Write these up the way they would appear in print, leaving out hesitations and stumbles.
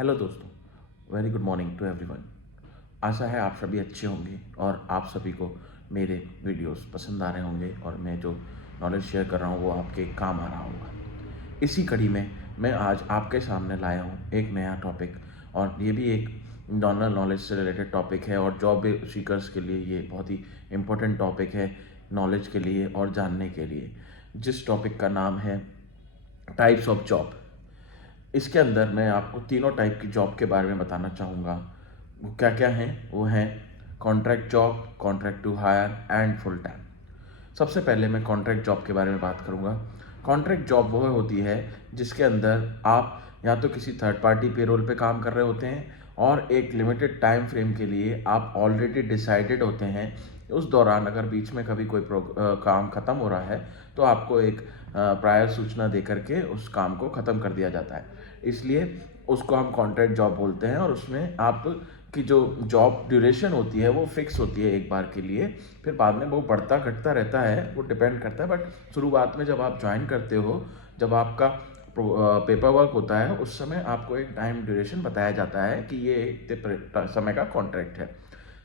Hello दोस्तों, very good morning to everyone. आशा है आप सभी अच्छे होंगे और आप सभी को मेरे वीडियोस पसंद आ रहे होंगे और मैं जो नॉलेज शेयर कर रहा हूँ वो आपके काम आ रहा होगा। इसी कड़ी में मैं आज आपके सामने लाया हूँ एक नया टॉपिक, और ये भी एक जनरल नॉलेज से रिलेटेड टॉपिक है और जॉब सीकर्स के लिए ये बहुत ही इम्पोर्टेंट टॉपिक है, नॉलेज के लिए और जानने के लिए, जिस टॉपिक का नाम है टाइप्स ऑफ जॉब। इसके अंदर मैं आपको तीनों टाइप की जॉब के बारे में बताना चाहूँगा। वो क्या क्या हैं? वो हैं contract job, contract to hire and full time. सबसे पहले मैं कॉन्ट्रैक्ट जॉब के बारे में बात करूँगा। कॉन्ट्रैक्ट जॉब वह होती है जिसके अंदर आप या तो किसी थर्ड पार्टी पेरोल पे काम कर रहे होते हैं और एक लिमिटेड टाइम फ्रेम के लिए आप ऑलरेडी डिसाइडेड होते हैं। उस दौरान अगर बीच में कभी कोई काम ख़त्म हो रहा है तो आपको एक प्रायर सूचना दे करके उस काम को ख़त्म कर दिया जाता है। इसलिए उसको हम कॉन्ट्रैक्ट जॉब बोलते हैं और उसमें आप की जो जॉब ड्यूरेशन होती है वो फिक्स होती है एक बार के लिए, फिर बाद में वो बढ़ता घटता रहता है, वो डिपेंड करता है। बट शुरुआत में जब आप ज्वाइन करते हो, जब आपका पेपर वर्क होता है, उस समय आपको एक टाइम ड्यूरेशन बताया जाता है कि ये इतने समय का कॉन्ट्रैक्ट है।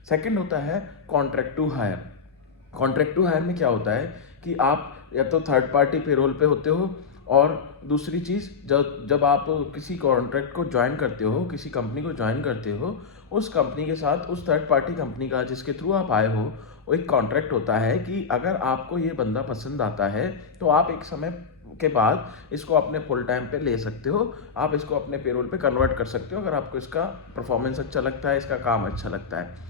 सेकंड होता है contract to hire. Contract to hire में क्या होता है कि आप या तो थर्ड पार्टी पेरोल पे होते हो, और दूसरी चीज़ जब जब आप किसी कॉन्ट्रैक्ट को ज्वाइन करते हो, किसी कंपनी को ज्वाइन करते हो, उस कंपनी के साथ उस थर्ड पार्टी कंपनी का जिसके थ्रू आप आए हो वो एक कॉन्ट्रैक्ट होता है कि अगर आपको ये बंदा पसंद आता है तो आप एक समय के बाद इसको अपने फुल टाइम पे ले सकते हो, आप इसको अपने पेरोल पे कन्वर्ट कर सकते हो अगर आपको इसका परफॉर्मेंस अच्छा लगता है, इसका काम अच्छा लगता है।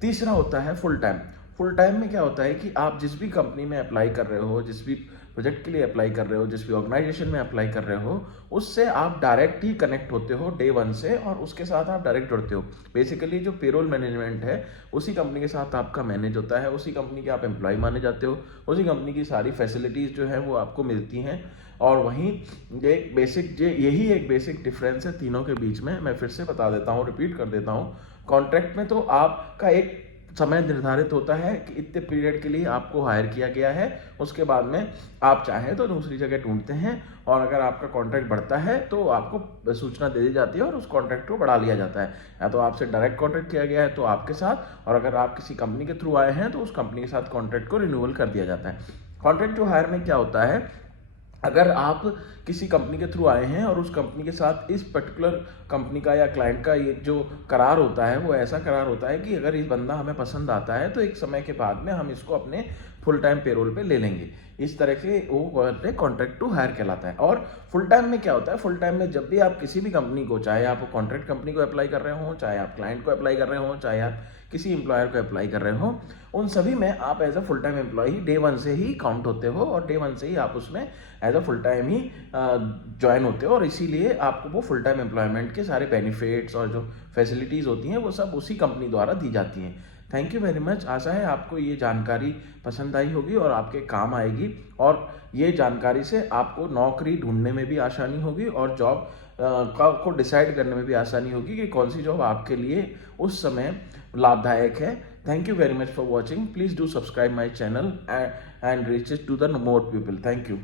तीसरा होता है फुल टाइम। फुल टाइम में क्या होता है कि आप जिस भी कंपनी में अप्लाई कर रहे हो, जिस भी प्रोजेक्ट के लिए अप्लाई कर रहे हो, जिस भी ऑर्गेनाइजेशन में अप्लाई कर रहे हो, उससे आप डायरेक्ट ही कनेक्ट होते हो डे वन से, और उसके साथ आप डायरेक्ट जुड़ते हो। बेसिकली जो पेरोल मैनेजमेंट है उसी कंपनी के साथ आपका मैनेज होता है, उसी कंपनी के आप एम्प्लॉय माने जाते हो, उसी कंपनी की सारी फैसिलिटीज़ जो है वो आपको मिलती हैं। और वहीं यही एक बेसिक डिफरेंस है तीनों के बीच में। मैं फिर से बता देता हूँ, रिपीट कर देता हूँ। कॉन्ट्रैक्ट में तो आपका एक समय निर्धारित होता है कि इतने पीरियड के लिए आपको हायर किया गया है, उसके बाद में आप चाहें तो दूसरी जगह ढूंढते हैं, और अगर आपका कॉन्ट्रैक्ट बढ़ता है तो आपको सूचना दे दी जाती है और उस कॉन्ट्रैक्ट को बढ़ा लिया जाता है। या तो आपसे डायरेक्ट कॉन्ट्रैक्ट किया गया है तो आपके साथ, और अगर आप किसी कंपनी के थ्रू आए हैं तो उस कंपनी के साथ कॉन्ट्रैक्ट को रिन्यूअल कर दिया जाता है। कॉन्ट्रैक्ट टू हायर में क्या होता है, अगर आप किसी कंपनी के थ्रू आए हैं और उस कंपनी के साथ इस पर्टिकुलर कंपनी का या क्लाइंट का ये जो करार होता है वो ऐसा करार होता है कि अगर इस बंदा हमें पसंद आता है तो एक समय के बाद में हम इसको अपने फुल टाइम पेरोल पे ले लेंगे। इस तरह से वो कॉन्ट्रैक्ट टू हायर कहलाता है। और फुल टाइम में क्या होता है, फुल टाइम में जब भी आप किसी भी कंपनी को, चाहे आप कॉन्ट्रैक्ट कंपनी को अप्लाई कर रहे हो, चाहे आप क्लाइंट को अप्लाई कर रहे हो, चाहे आप किसी एम्प्लॉयर को अप्लाई कर रहे हो, उन सभी में आप as a full time employee day one से ही काउंट होते हो और डे वन से ही आप उसमें एज अ फुल टाइम ही ज्वाइन होते हो, और इसीलिए आपको वो फुल टाइम एम्प्लॉयमेंट के सारे बेनिफिट्स और जो फैसिलिटीज़ होती हैं वो सब उसी कंपनी द्वारा दी जाती हैं। Thank you very much. आशा है आपको ये जानकारी पसंद आई होगी और आपके काम आएगी, और ये जानकारी से आपको नौकरी ढूंढने में भी आसानी होगी और जॉब को डिसाइड करने में भी आसानी होगी कि कौन सी जॉब आपके लिए उस समय लाभदायक है। Thank you very much for watching. Please do subscribe my channel and reach it to the more people. Thank you.